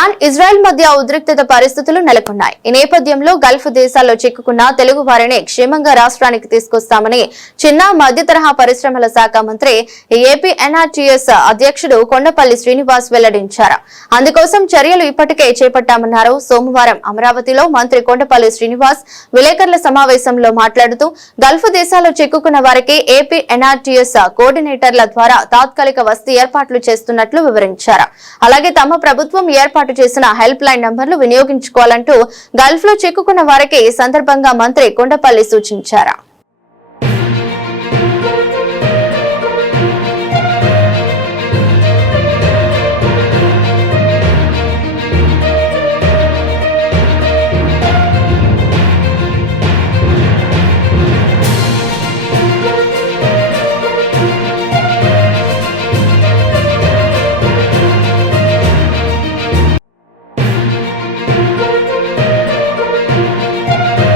Iran Israel మధ్య ఉద్రిక్తత పరిస్థితులు నెలకొన్నాయి. ఈ నేపథ్యంలో గల్ఫ్ దేశాల్లో చిక్కుకున్న తెలుగు వారిని క్షేమంగా రాష్ట్రానికి తీసుకొస్తామని చిన్న మధ్య తరహా పరిశ్రమల శాఖ మంత్రి ఏపీ ఎన్ఆర్టీఎస్ అధ్యక్షుడు కొండపల్లి శ్రీనివాస్ వెల్లడించారు. అందుకోసం చర్యలు ఇప్పటికే చేపట్టామన్నారు. సోమవారం అమరావతిలో మంత్రి కొండపల్లి శ్రీనివాస్ విలేకరుల సమావేశంలో మాట్లాడుతూ గల్ఫ్ దేశాల్లో చిక్కుకున్న వారికి ఏపీ ఎన్ఆర్టీఎస్ కోఆర్డినేటర్ల ద్వారా తాత్కాలిక వసతి ఏర్పాట్లు చేస్తున్నట్లు వివరించారు. అలాగే తమ ప్రభుత్వం ఏర్పాటు చేసిన హెల్ప్ లైన్ నంబర్లు వినియోగించుకోవాలంటూ గల్ఫ్ లో చిక్కుకున్న వారికి ఈ సందర్భంగా మంత్రి కొండపల్లి సూచించారు.